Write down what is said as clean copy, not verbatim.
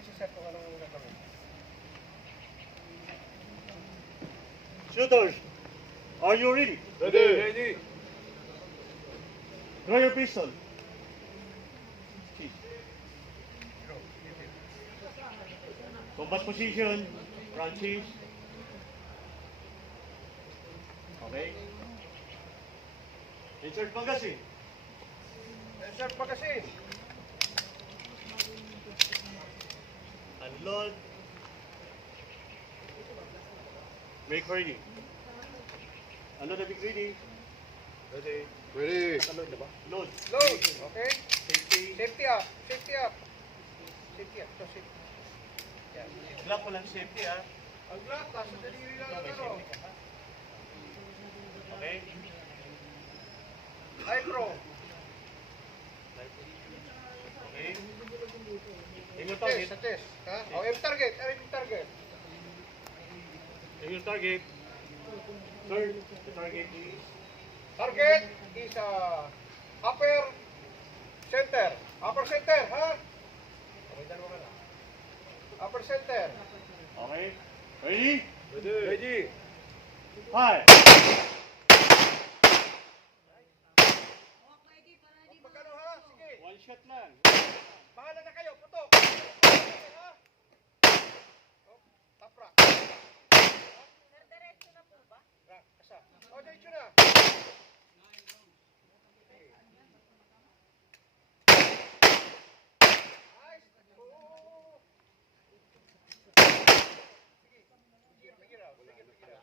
Sabi si Sir kung anong gagawin. Shooters, are you ready? Ready. Draw your pistol. Combat position, branches. Okay. Insert magazine. Insert magazine. Unload. Make ready. Unload the big ready. Ready. Ready. Load na ba? Load. Load. Okay. Safety. Safety up. Safety up. Safety up. So, safety. Yan. Glock walang safety ah. Ang glock, nasa daliri lang ang May ano. safety ka. Okay. Micro. Okay. Aim your Test. target. Sa test. Ha? O, aim target. Aim target. Aim your target. Third, the target is Target is upper center. Upper center, ha? Okay, dalawa ka na. Upper center. okay. Ready? Ready. Fire. Magkano ha? Sige. One shot lang. Bahala na kayo. Putok. Ha? Oh, taprak. Sir, diretso na po ba? Rak, kasa. O, diretso na.